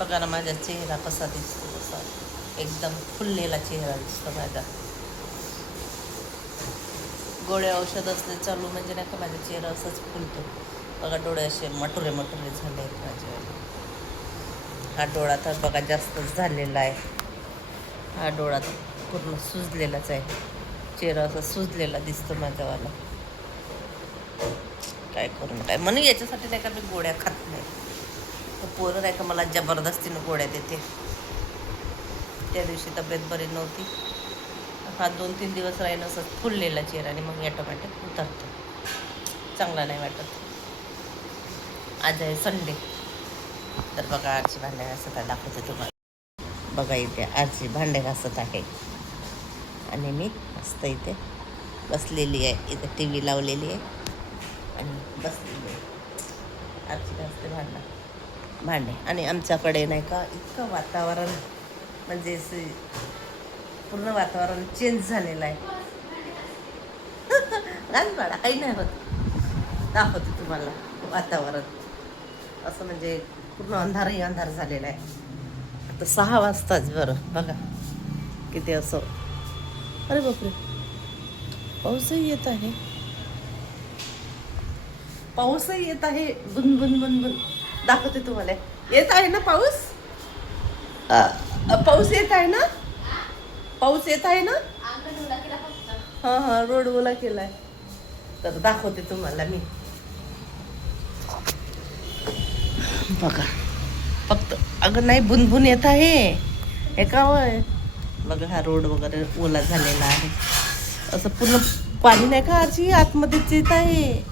बघा ना माझा चेहरा कसा दिसतो, कसा एकदम फुललेला चेहरा दिसतो माझा. गोळ्या औषध असले चालू म्हणजे नाही का माझा चेहरा असाच फुलतो. बघा डोळे असे मटुरे मटुरे झाले आहेत माझे. हा डोळा तर बघा जास्तच झालेला आहे. हा डोळा तर पूर्ण सुजलेलाच आहे. चेहरा असा सुजलेला दिसतो माझ्यावाला. काय करून काय म्हणून याच्यासाठी नाही का मी गोळ्या खात नाही. तर पोरं नाही का मला जबरदस्तीनं गोळ्या देते. त्या दिवशी तब्येत बरी नव्हती. हा 2-3 दिवस राहीन असं फुललेला चेहरा आणि मग ऑटोमॅटिक उतरतो. चांगला नाही वाटत. आज आहे संडे. तर बघा आरची भांडे घासत आहे, दाखवते तुम्हाला. बघा इथे आरची भांडे घासत आहे आणि मी मस्त इथे बसलेली आहे. इथे टी व्ही लावलेली आहे आणि बसलेली आहे. आरची घासते भांडे. आणि आमच्याकडे नाही का इतकं वातावरण म्हणजे पूर्ण वातावरण चेंज झालेलं आहे. गाणबाळा काही नाही होत. दाखवते तुम्हाला वातावरण असं म्हणजे पूर्ण अंधारही अंधार झालेला आहे. आता 6 वाजताच बरं बघा किती असं. अरे बापरे, पाऊसही येत आहे. पाऊसही येत आहे. बुन बुन बुन बुन. दाखवते तुम्हाला. येत आहे ना पाऊस. पाऊस येत आहे ना. पाऊस येत आहे ना. हां हां, रोड ओला केलाय. तर दाखवते तुम्हाला मी. बघा फक्त अगं नाही बुनबुन येत आहे. हे का वय बघा हा रोड वगैरे ओला झालेला आहे. असं पूर्ण पाणी नाही का आजी आतमध्येच येत आहे.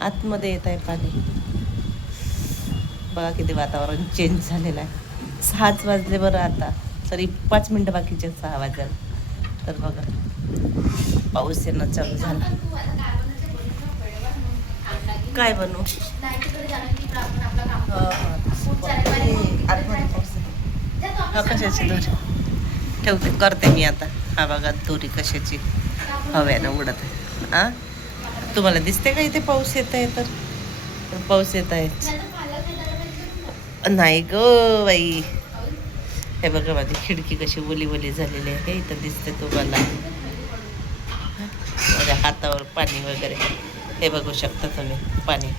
आतमध्ये येत आहे पाणी. बघा किती वातावरण चेंज झालेलं आहे. 6च वाजले बरं आता. तरी 5 मिनटं बाकीचे 6 वाजायला. तर बघा पाऊस येणं चालू झाला. काय बनवू. हा कशाची दोरी ठेवते करते मी आता. हा बघा दोरी कशाची हव्यानं उडत आहे. हा तुम्हाला दिसते का इथे पाऊस येत आहे. तर पाऊस येत आहे. नाही ग बाई. हे बघा माझी खिडकी कशी ओली ओली झालेली आहे. इथं दिसते तुम्हाला. माझ्या हातावर पाणी वगैरे हे बघू शकता तुम्ही पाणी.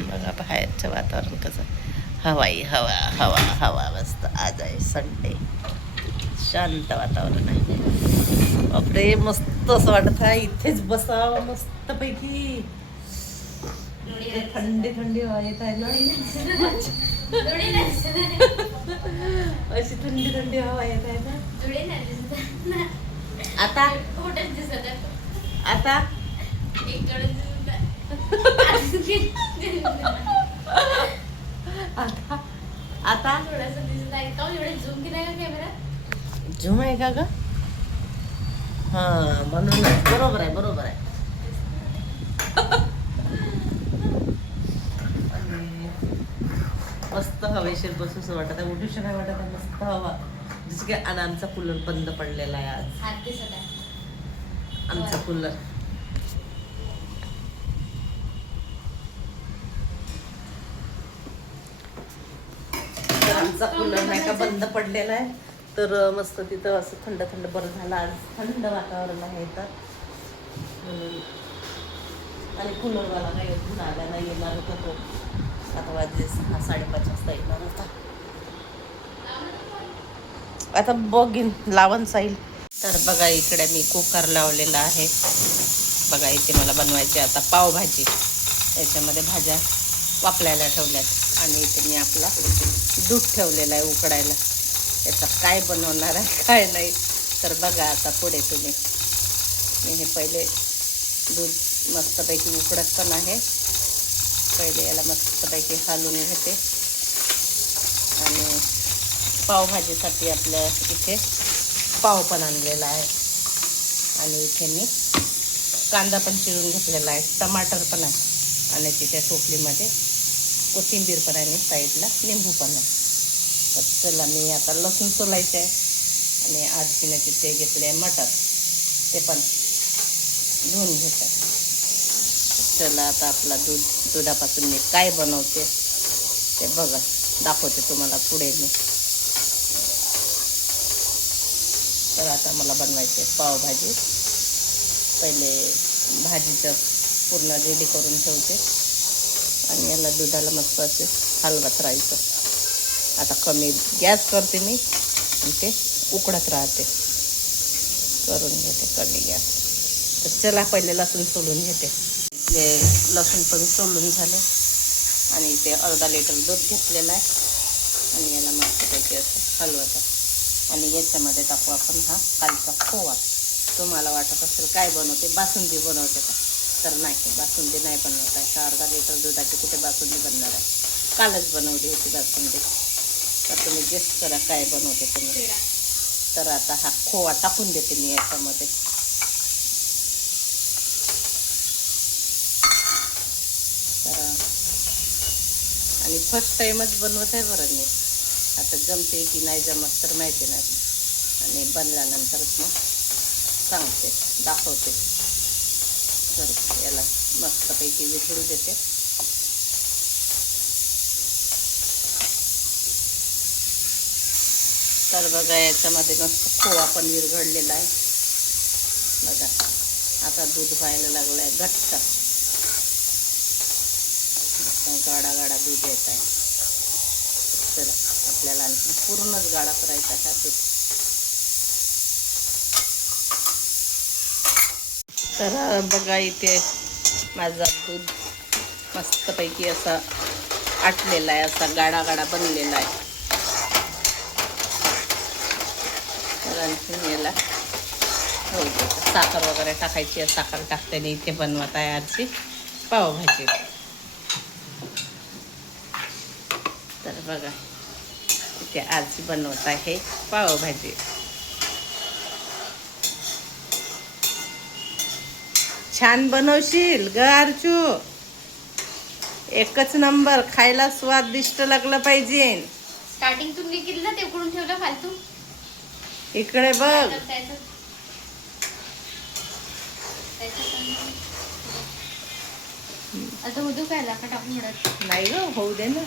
बघा बाहेरचं वातावरण कसं. हवाई हवा हवा हवा मस्त. आज आहे संडे. शांत वातावरण आहे. बापरे मस्त असं वाटत आहे इथेच बसावं मस्तपैकी. थंडी थंडी हवा येत आहे ना. अशी थंडी थंडी हवा येत आहे ना. आता आता आता आता थोडासा दिसत आहे का एवढे झूम केलाय का कॅमेरा. झूम आहे का ग. हा म्हणूनच बरोबर आहे बरोबर आहे. मस्त हवेशीर बसूस वाटत आहे. उठूश नाही वाटत आहे. मस्त हवा जसं की. आणि आमचा कूलर बंद पडलेला आहे आज. हात दिसत आहे आमचा कूलर तर आमचा कूलर नाही का बंद पडलेला आहे. तर मस्त तिथं असं थंड थंड बरं झालं. आज थंड वातावरण आहे तर. आणि कूलरवाला काही अजून आला नाही. येणार होता तो. आता वाजले 6-5:30 वाजता येणार होता. आता बघीन लावण जाईल. तर बघा इकडे मी कुकर लावलेला आहे. बघा इथे मला बनवायची आता पावभाजी. याच्यामध्ये भाज्या वापरायला ठेवल्यात. आणि इथे मी आपला दूध ठेवलेला आहे उकडायला. याचा काय बनवणार आहे काय नाही तर बघा आता पुढे तुम्ही. मी हे पहिले दूध मस्तपैकी उकडत पण आहे. पहिले याला मस्तपैकी हलवून घेते. आणि पावभाजीसाठी आपलं इथे पाव पण आणलेला आहे. आणि इथे मी कांदा पण चिरून घेतलेला आहे. टमाटर पण आहे. आणि तिथे टोपलीमध्ये कोथिंबीर पण आहे. साईडला निंबू पण आहे. तर चला मी आता लसूण सोलायचं आहे. आणि आजीने तिथे घेतले आहे मटर. ते पण धुवून घेतात. चला आता आपला दुधापासून मी काय बनवते ते बघा, दाखवते तुम्हाला पुढे मी. तर आता मला बनवायचे पावभाजी. पहिले भाजीचं पूर्ण रेडी करून ठेवते आणि याला दुधाला मस्त असे हलवत राहायचं. आता कमी गॅस करते मी आणि ते उकडत राहते. करून घेते कमी गॅस. तर चला पहिले लसूण सोलून घेते. ते लसूण पण सोलून झाले आणि ते अर्धा लिटर दूध घेतलेलं आहे आणि याला मस्तपैकी असं हलवत आहे. आणि याच्यामध्ये टाकू आपण हा कालचा खोवा. तुम्हाला वाटत असेल काय बनवते, बासुंदी बनवते का? तर नाही, बासुंदी नाही बनवत आहे. अर्धा लिटर दुधाची कुठे बासुंदी बनणार आहे? कालच बनवली होती बासुंदी. तर तुम्ही गेस करा काय बनवते तुम्ही. तर आता हा खोवा टाकून देते मी याच्यामध्ये. तर आणि फर्स्ट टाईमच बनवत आहे बरं मी. आता जमते की नाही जमत तर माहिती नाही, आणि बनल्यानंतरच मग सांगते, दाखवते. तर याला मस्तपैकी वितळू देते. तर बघा याच्यामध्ये मस्त खोवा पण विरघळलेला आहे बघा. आता दूध व्हायला लागलं आहे घट्ट, गाडा गाडा दूध येत आहे. चला आपल्याला आणखी पूर्णच गाडा करायचा हा दूध. तर बघा इथे माझा दूध मस्तपैकी असा आटलेला आहे, असा गाडा गाडा बनलेला आहे. तर आणखी याला हो साखर वगैरे टाकायची आहे. साखर टाकते आणि इथे बनवत आहे आजची पावभाजी. तर बघा इथे आजी बनवत आहे पावभाजी. छान बनवशील ग आरचू, एकच नंबर. खायला स्वादिष्ट लागलं पाहिजे. स्टार्टिंग तुम्ही केली ना, ते उकडून ठेवलं फालतू. इकडे बघ. आता उदू काय का टाकून मिळत नाही ग, होऊ दे ना.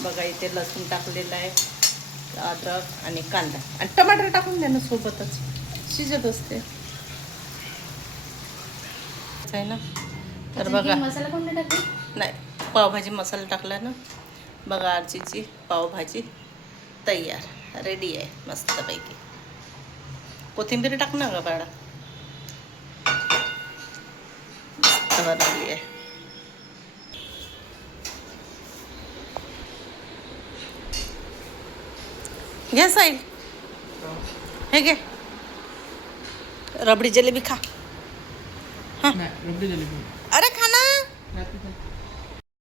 बघा इथे लसूण टाकलेलं आहे, अद्रक आणि कांदा आणि टमाटर टाकून द्या ना सोबतच, शिजत असते आहे ना. तर बघा मसाला कोणता टाकते? नाही, पावभाजी मसाला टाकला ना. बघा आरचीची पावभाजी तयार रेडी आहे मस्तपैकी. कोथिंबीर टाक ना ग बाळा. मस्त बनवली आहे. घे साईल, हे घे रबडी जलेबी खा. हां रबडी जलेबी अरे खा ना.